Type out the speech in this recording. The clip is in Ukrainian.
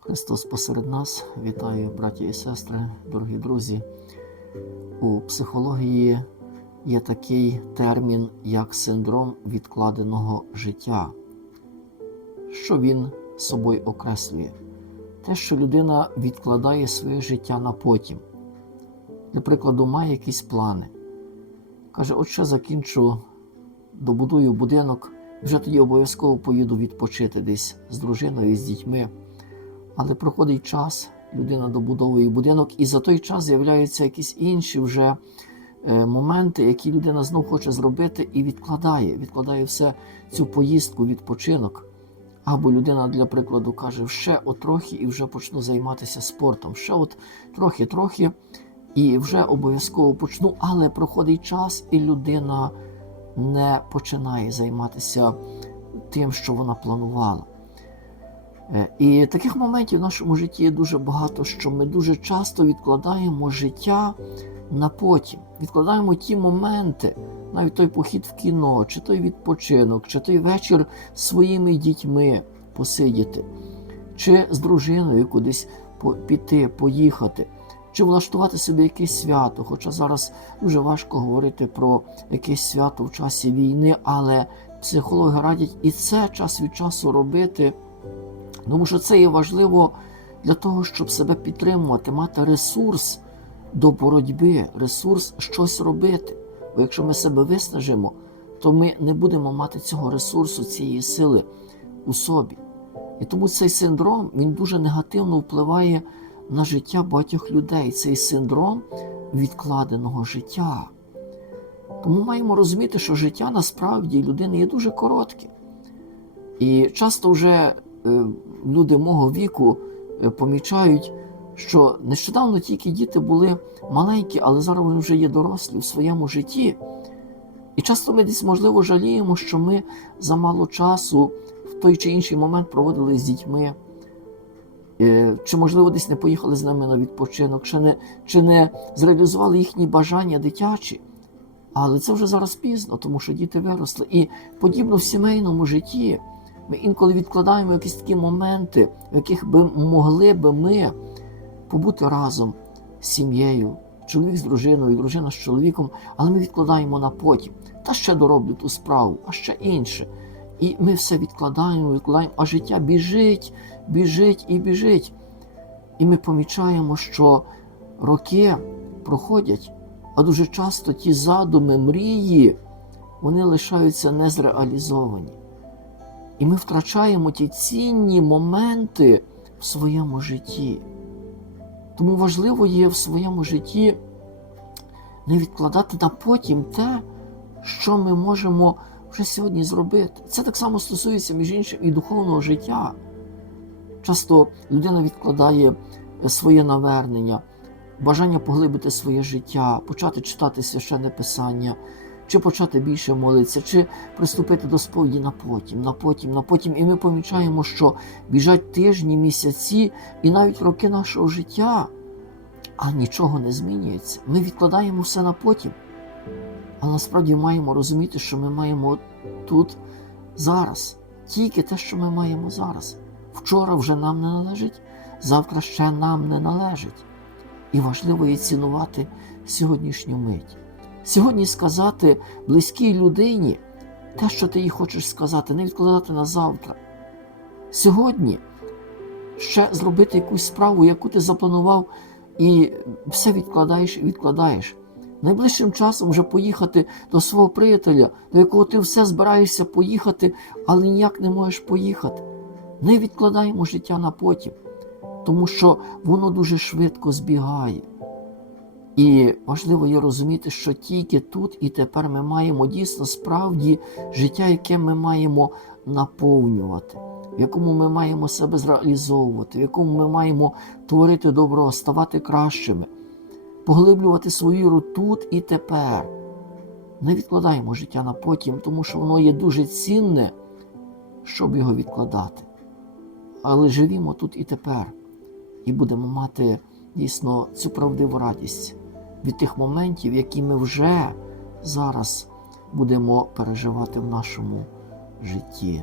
Христос посеред нас, вітаю, браті і сестри, дорогі друзі. У психології є такий термін, як синдром відкладеного життя. Що він собою окреслює? Те, що людина відкладає своє життя на потім. Для прикладу, має якісь плани. Каже, от ще закінчу, добудую будинок, вже тоді обов'язково поїду відпочити десь з дружиною, з дітьми. Але проходить час, людина добудовує будинок, і за той час з'являються якісь інші вже е, моменти, які людина знов хоче зробити і відкладає. Відкладає все цю поїздку, відпочинок. Або людина, для прикладу, каже, ще от трохи і вже почну займатися спортом. Ще от трохи-трохи, і вже обов'язково почну, але проходить час, і людина не починає займатися тим, що вона планувала. Е, І таких моментів в нашому житті є дуже багато, що ми дуже часто відкладаємо життя на потім. Відкладаємо ті моменти, навіть той похід в кіно, чи той відпочинок, чи той вечір з своїми дітьми посидіти, чи з дружиною кудись піти, поїхати, чи влаштувати собі якесь свято. Хоча зараз дуже важко говорити про якесь свято в часі війни, але психологи радять і це час від часу робити. Тому що це є важливо для того, щоб себе підтримувати, мати ресурс до боротьби, ресурс щось робити. Бо якщо ми себе виснажимо, то ми не будемо мати цього ресурсу, цієї сили у собі. І тому цей синдром він дуже негативно впливає на життя багатьох людей. Цей синдром відкладеного життя. Тому маємо розуміти, що життя насправді людини є дуже коротке. І часто вже е, люди мого віку е, помічають, що нещодавно тільки діти були маленькі, але зараз вони вже є дорослі в своєму житті. І часто ми десь, можливо, жаліємо, що ми за мало часу в той чи інший момент проводили з дітьми. Е, Чи, можливо, десь не поїхали з ними на відпочинок, чи не, чи не зреалізували їхні бажання дитячі. Але це вже зараз пізно, тому що діти виросли. І подібно в сімейному житті ми інколи відкладаємо якісь такі моменти, в яких би могли би ми побути разом з сім'єю, чоловік з дружиною, дружина з чоловіком, але ми відкладаємо на потім. Та ще дороблю ту справу, а ще інше. І ми все відкладаємо, відкладаємо, а життя біжить, біжить і біжить. І ми помічаємо, що роки проходять, а дуже часто ті задуми, мрії, вони лишаються незреалізовані. І ми втрачаємо ті цінні моменти в своєму житті. Тому важливо є в своєму житті не відкладати на потім те, що ми можемо вже сьогодні зробити. Це так само стосується, між іншим, і духовного життя. Часто людина відкладає своє навернення, бажання поглибити своє життя, почати читати священне писання, чи почати більше молитися, чи приступити до сповіді на потім, на потім, на потім. І ми помічаємо, що біжать тижні, місяці і навіть роки нашого життя, а нічого не змінюється. Ми відкладаємо все на потім. Але насправді маємо розуміти, що ми маємо тут зараз, тільки те, що ми маємо зараз. Вчора вже нам не належить, завтра ще нам не належить. І важливо є цінувати сьогоднішню мить. Сьогодні сказати близькій людині те, що ти їй хочеш сказати, не відкладати на завтра. Сьогодні ще зробити якусь справу, яку ти запланував, і все відкладаєш і відкладаєш. Найближчим часом вже поїхати до свого приятеля, до якого ти все збираєшся поїхати, але ніяк не можеш поїхати. Не відкладаємо життя на потім, тому що воно дуже швидко збігає. І важливо є розуміти, що тільки тут і тепер ми маємо дійсно справді життя, яке ми маємо наповнювати, в якому ми маємо себе зреалізовувати, в якому ми маємо творити добро, ставати кращими, поглиблювати свою віру тут і тепер. Не відкладаємо життя на потім, тому що воно є дуже цінне, щоб його відкладати. Але живімо тут і тепер, і будемо мати дійсно цю правдиву радість від тих моментів, які ми вже зараз будемо переживати в нашому житті.